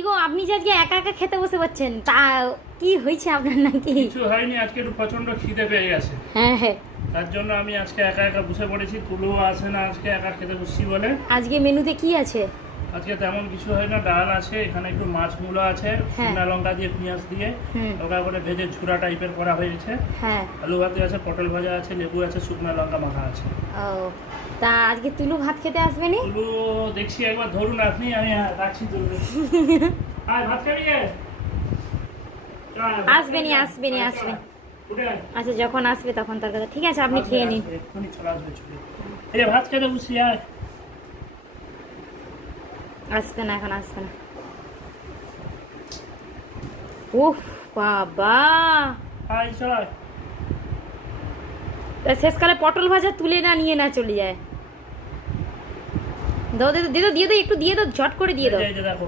কি গো, আপনি যে আজকে একা একা খেতে বসে পাচ্ছেন, তা কি হয়েছে আপনার নাকি? কিছু হয়নি, আজকে একটু প্রচন্ড খিদে পেয়ে গেছে। হ্যাঁ হ্যাঁ, তার জন্য আমি আজকে একা একা বসে পড়েছি। তুলুও আসে না আজকে, একা খেতে বসছি বলে। আজকে মেনুতে কি আছে? আজকে তেমন কিছু হয় না, ডাল আছে, এখানে একটু মাছ মূলো আছে, শুকনা লঙ্কা দিয়ে পেঁয়াজ দিয়ে হালকা করে ভেজে ঝুরা টাইপের করা হয়েছে। হ্যাঁ, আলু ভাতে আছে, পটল ভাজা আছে, লেবু আছে, শুকনা লঙ্কা মাখা আছে। ও তা আজকে তুলু ভাত খেতে আসবে নি? তুলু দেখছি একবার ধরুন আপনি, আমি রাখছি তুলু। আয় ভাত খাবি? আসবেনি আসবেনি আসবে। আচ্ছা, যখন আসবে তখন তার কথা। ঠিক আছে, আপনি খেয়ে নিন। এক্ষুনি চলে আসবে চলে। এই যে ভাত খেতে বসি, আয়। আসবে না, এখন আসবে না। উফ বাবা, আয় চল আয়। তা শেষকালে পটল ভাজা তুলে না নিয়ে না চলে যায়। দাও, দিয়ে দাও, দিয়ে দাও, একটু দিয়ে দাও, ঝট করে দিয়ে দাও। এই যে দেখো